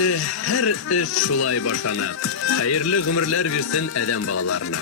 Әле һәр эш шулай башлана. Хәерле гомерләр бирсен адәм балаларына.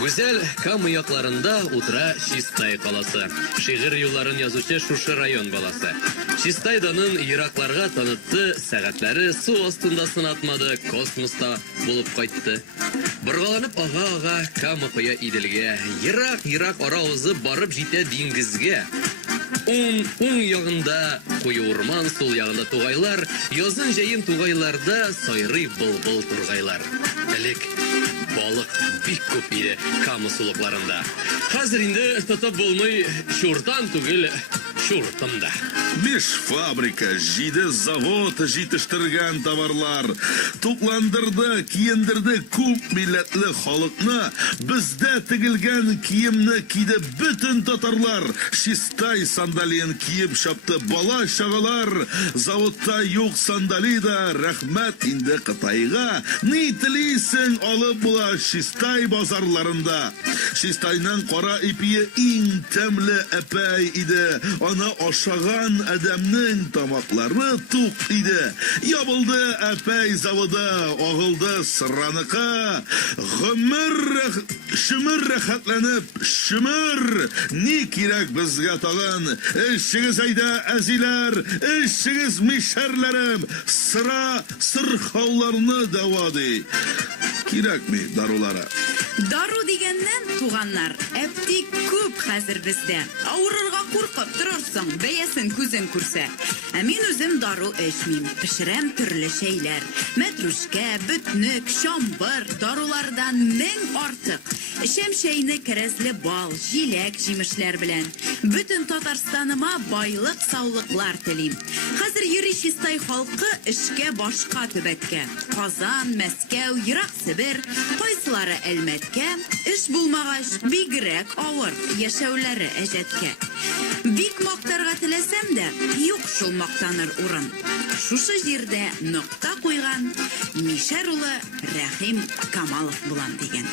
Гүзәл Кама якларында утыра Чистай каласы. Шигырь юлларын язучы шушы район баласы. Чистай данын еракларга танытты, сәгатьләре су астында сынатмады, космоста булып кайтты. Боргаланып ага-ага Кама коя Иделгә, ерак ара узып барып җитә диңгезгә. Уң ягында куе урман, сул ягында тугайлар, язын җәен тугайларда сайрый былбыл тургайлар. Элек балык бик күп иде Кама сулыкларында. Хәзер инде тотып булмый, шуртан түгел, шуртымда. 5 фабрика, 7 завод җитештергән товарлар, тукландырды, киендерде күп милләтле халыкны, бездә тегелгән киемне киде бөтен татарлар, Чистай сандалиен киеп чапты бала чагалар, заводта юк сандалида, рәхмәт инде Кытайга, ни телисең алып була Чистай базарларында. Чистайның кара ипие иң тәмле әпәй иде, аны ашаган Әдәмнең тамаклары тук иде. Ябылды әпәй заводы, агылды сыраныкы. Шөмер рәхәтләнеп, шөмер. Ни кирәк безгә тагын? Эшегез әйдә әзиләр, эшегез мишәрләрем. Сыра, сырхауларны дәвады. Кирәкми дарулары. Дару дигәннән туганнар, әптик күп хәзер бездә. Авырырга куркып торырсың, бәясен күзең күрсә. Ә мин үзем дару эчмим, пешерәм төрле шәйләр. Мәтрүшкә, бөтнек, шамбыр, дарулардан мең артык. Эчәм шәйне кәрәзле бал, җиләк, җимешләр белән. Бөтен Татарстаныма байлык, саулыклар телим. Хәзер йөри Чистай халкы эшкә башка төбәккә. Казан, Мәскәү, Ерак Себер, кайсылары Әлмәткә, эш булмагач бигрәк авыр яшәүләре әҗәткә. Бик мактарга теләсәм дә, юк шул мактаныр урын. Шушы җирдә нокта куйган Мишәр улы Рәхим Камалов булам дигән.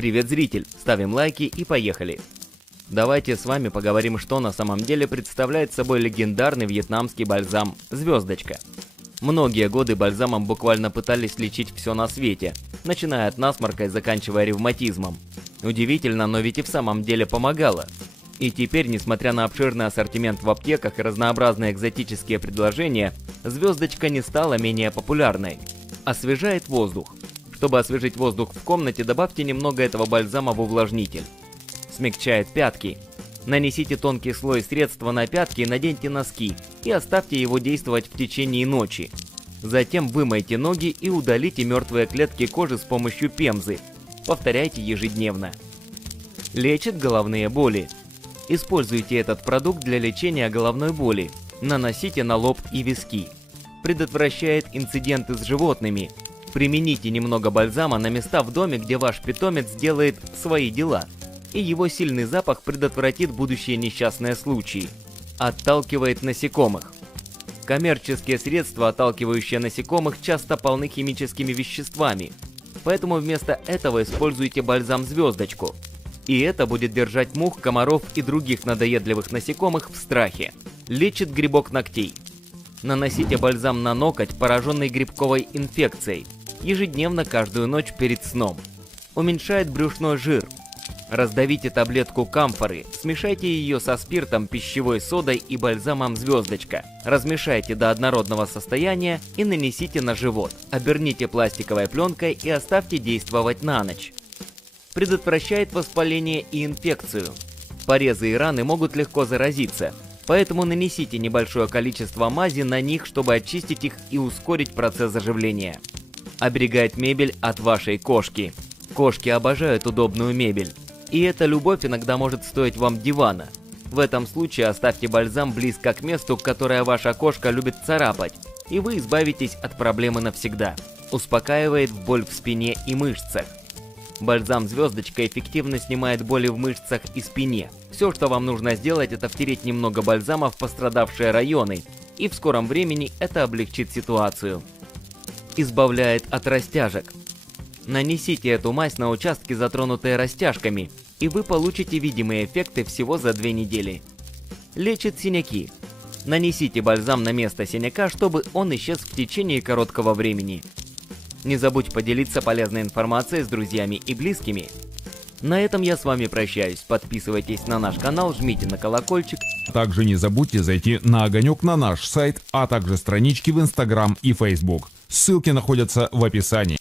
Привет, зритель! Ставим лайки и поехали! Давайте с вами поговорим, что на самом деле представляет собой легендарный вьетнамский бальзам «Звездочка». Многие годы бальзамом буквально пытались лечить все на свете, начиная от насморка и заканчивая ревматизмом. Удивительно, но ведь и в самом деле помогало. И теперь, несмотря на обширный ассортимент в аптеках и разнообразные экзотические предложения, звездочка не стала менее популярной. Освежает воздух. Чтобы освежить воздух в комнате, добавьте немного этого бальзама в увлажнитель. Смягчает пятки. Нанесите тонкий слой средства на пятки и наденьте носки, и оставьте его действовать в течение ночи. Затем вымойте ноги и удалите мертвые клетки кожи с помощью пемзы. Повторяйте ежедневно. Лечит головные боли. Используйте этот продукт для лечения головной боли. Наносите на лоб и виски. Предотвращает инциденты с животными. Примените немного бальзама на места в доме, где ваш питомец делает свои дела. И его сильный запах предотвратит будущие несчастные случаи. Отталкивает насекомых. Коммерческие средства, отталкивающие насекомых, часто полны химическими веществами. Поэтому вместо этого используйте бальзам-звездочку. И это будет держать мух, комаров и других надоедливых насекомых в страхе. Лечит грибок ногтей. Наносите бальзам на ноготь, пораженный грибковой инфекцией, ежедневно каждую ночь перед сном. Уменьшает брюшной жир. Раздавите таблетку камфоры, смешайте ее со спиртом, пищевой содой и бальзамом звездочка. Размешайте до однородного состояния и нанесите на живот. Оберните пластиковой пленкой и оставьте действовать на ночь. Предотвращает воспаление и инфекцию. Порезы и раны могут легко заразиться, поэтому нанесите небольшое количество мази на них, чтобы очистить их и ускорить процесс заживления. Оберегает мебель от вашей кошки. Кошки обожают удобную мебель. И эта любовь иногда может стоить вам дивана. В этом случае оставьте бальзам близко к месту, которое ваша кошка любит царапать, и вы избавитесь от проблемы навсегда. Успокаивает боль в спине и мышцах. Бальзам звездочка эффективно снимает боли в мышцах и спине. Все, что вам нужно сделать, это втереть немного бальзама в пострадавшие районы, и в скором времени это облегчит ситуацию. Избавляет от растяжек. Нанесите эту мазь на участки, затронутые растяжками, и вы получите видимые эффекты всего за 2 недели. Лечит синяки. Нанесите бальзам на место синяка, чтобы он исчез в течение короткого времени. Не забудь поделиться полезной информацией с друзьями и близкими. На этом я с вами прощаюсь. Подписывайтесь на наш канал, жмите на колокольчик. Также не забудьте зайти на Огонек на наш сайт, а также странички в Instagram и Facebook. Ссылки находятся в описании.